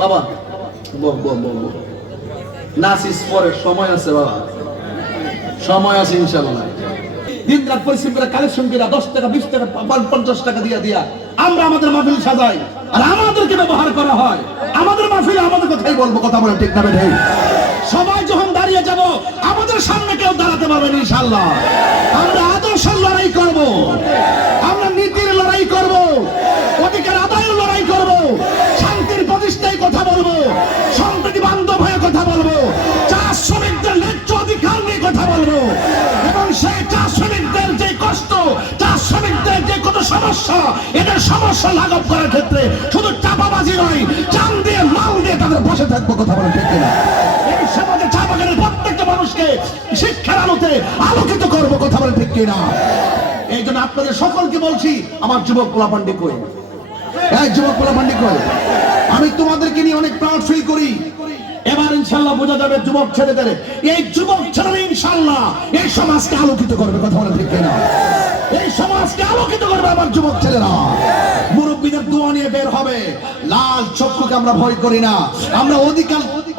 বাবা নাসিস পরে সময় আছে বাবা, সময় আছে ইনশাআল্লাহ। দিন রাত পরিশ্রম করে কালেকশন করে 10 টাকা 20 টাকা 50 টাকা দিয়া আমরা আমাদের মাহফিল সাজাই, আর আমাদেরকে ব্যবহার করা হয়। আমাদের মাহফিলে আমাদের কথাই বলবো, কথা বলে ঠিক না বেঠিক? সবাই যখন দাঁড়িয়ে যাব আমাদের সামনে কেউ দাঁড়াতে পারবে না ইনশাআল্লাহ। আমরা আদর্শের লড়াই করব, আমরা নীতির লড়াই করব, অধিকার আদায়ের লড়াই করব, শান্তির প্রতিষ্ঠায় কথা বলবো, সম্প্রীতি বান্ধব হয়ে কথা বলবো, চা শ্রমিকদের ন্যায্য অধিকার নিয়ে কথা বলবো, এবং সেই চা শ্রমিকদের যে কষ্ট, চা শ্রমিকদের যে কোনো সমস্যা, এদের সমস্যা লাঘব করার ক্ষেত্রে শুধু চাপাবাজি নয়, চাল দিয়ে মাল দিয়ে তাদের বসে থাকবো, কথা বলে ঠিক কিনা? এই সমাজে চা বাগানের প্রত্যেকটা মানুষকে শিক্ষার আলোতে আলোকিত করবো, কথা বলে ঠিক কিনা? এই জন্য আপনাদের সকলকে বলছি, আমার যুবক পোলাপান্ডি কই, যুবক পোলাপান্ডি কই, আমি তোমাদেরকে নিয়ে অনেক প্রাউড ফিল করি। এবার ইনশাআল্লাহ বোঝা যাবে যুবক ছেলেদের, এই যুবক ছেলেরা ইনশাআল্লাহ এই সমাজকে আলোকিত করবে, কথা বলে ঠিক কিনা? এই সমাজকে আলোকিত করবে আমার যুবক ছেলেরা। মুরব্বীদের দোয়া নিয়ে বের হবে, লাল চক্ষুকে আমরা ভয় করি না, আমরা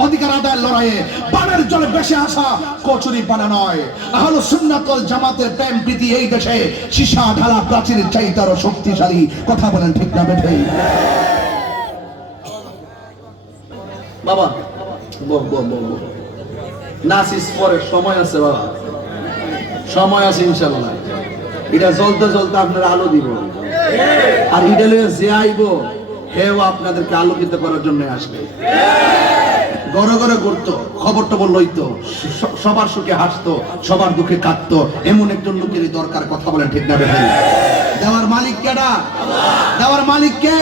অধিকার আদায়ের লড়াইয়ে পানের জলে বেশি আসা কচুরি পানা নয়। আহলে সুন্নাত ওয়াল জামাতের প্রেম প্রীতি এই দেশে সীসা ঢালা প্রাচীরের চাইতে আরো শক্তিশালী, কথা বলেন ঠিক না বেঠিক? বাবা নাসিস পরে সময় আছে বাবা, সময় আছে ইনশাআল্লাহ। এটা জ্বলতে জ্বলতে আপনারা আলো দিব, আর ইডালে যে আইব হেও আপনাদেরকে আলোকিত করার জন্য আসবে। গড়ে গড়ে করতো, খবর টবর লইতো, সবার সুখে হাসতো, সবার দুঃখে কাঁদতো, এমন একজন লোকেরই দরকার, কথা বলেন ঠিক না বেঠিক? দেওয়ার মালিক কেডা? দেওয়ার মালিক কে?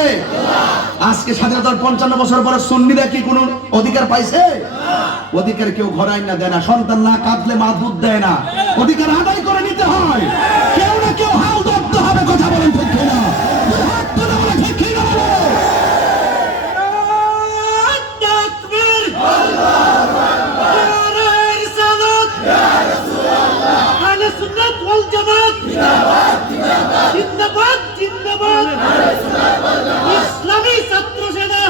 আজকে স্বাধীনতার 55 বছর পরে সুন্নিরা কি কোনো অধিকার পাইছে? অধিকার কেউ ঘরায় না, দেয় না। সন্তান না কাঁদলে মা দুধ দেয় না। অধিকার আদায় করে নিতে হয়, কেউ না কেউ হাল ধরতে হবে, কথা বলেন ঠিক কিনা? হাত তুলে বলে ঠিক কিনা? ইসলামী ছাত্র সেনা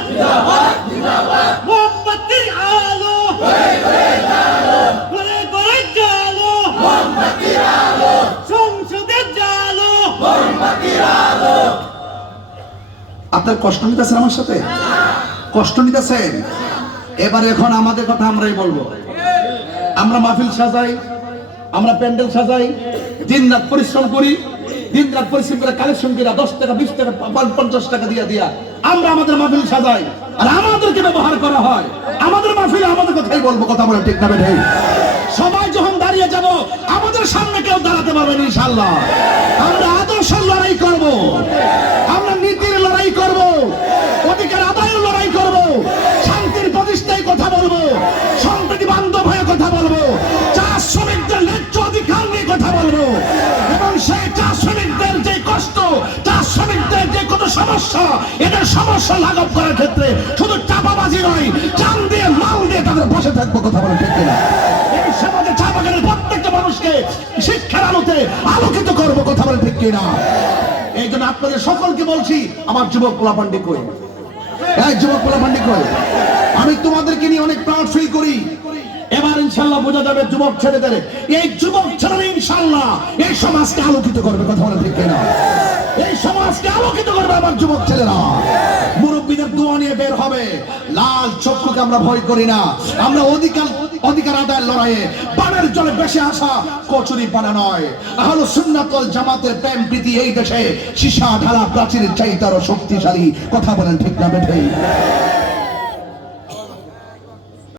মোমবাতির আলো, ঘরে ঘরে জালো, সংসদের জালো। আপনার কষ্ট নিতেছেন আমার সাথে? কষ্ট নিতেছেন? এবারে এখন আমাদের কথা আমরাই বলবো। আমরা মাহফিল সাজাই, আমরা প্যান্ডেল সাজাই, দিন রাত পরিশ্রম করি, দিন রাত পরিশ্রম করে কালেকশন করে 10 টাকা 20 টাকা 50 টাকা দিয়া আমরা আমাদের মাহফিল সাজাই, আর আমাদেরকে ব্যবহার করা হয়। আমাদের মাহফিলে আমাদের কথাই বলবো, কথা বলে ঠিক না বেঠিক? সবাই যখন দাঁড়িয়ে যাব আমাদের সামনে কেউ দাঁড়াতে পারবে না ইনশাআল্লাহ। আমরা আদর্শের লড়াই করব, আমরা নীতির লড়াই করব, অধিকার আদায়ের লড়াই করব, শান্তির প্রতিষ্ঠায় কথা বলবো, সম্প্রীতি বান্ধব হয়ে কথা বলবো, চা শ্রমিকদের ন্যায্য অধিকার নিয়ে কথা বলবো, এবং সেই চা শ্রমিকদের যে কষ্ট, চা শ্রমিকদের যে কোনো সমস্যা, এদের সমস্যা লাঘব করার ক্ষেত্রে শুধু চাপাবাজি নয়, চাল দিয়ে মাল দিয়ে তাদের বসে থাকবো, কথা বলে ঠিক কিনা? এই সমাজে চা বাগানের প্রত্যেকটা মানুষকে শিক্ষার আলোতে আলোকিত করবো, কথা বলে ঠিক কিনা? এই জন্য আপনাদের সকলকে বলছি, আমার যুবক পোলাপান্ডি কই, যুবক পোলাপান্ডি কই, আমি তোমাদেরকে নিয়ে অনেক প্রাউড ফিল করি। এবার ইনশাআল্লাহ বোঝা যাবে যুবক ছেলেদের, এই যুবক ছেলেরা ইনশাআল্লাহ এই সমাজকে আলোকিত করবে, কথা বলে ঠিক কিনা? এই সমাজকে আলোকিত করবে আমার যুবক ছেলেরা। মুরব্বীদের দোয়া নিয়ে বের হবে, লাল চক্ষুকে আমরা ভয় করি না, আমরা অধিকার আদায়ের লড়াইয়ে পানের জলে বেশি আসা কচুরি পানা নয়। আহলে সুন্নাত ওয়াল জামাতের প্রেম প্রীতি এই দেশে সীসা ঢালা প্রাচীরের চাইতে আরো শক্তিশালী, কথা বলেন ঠিক না বেঠিক?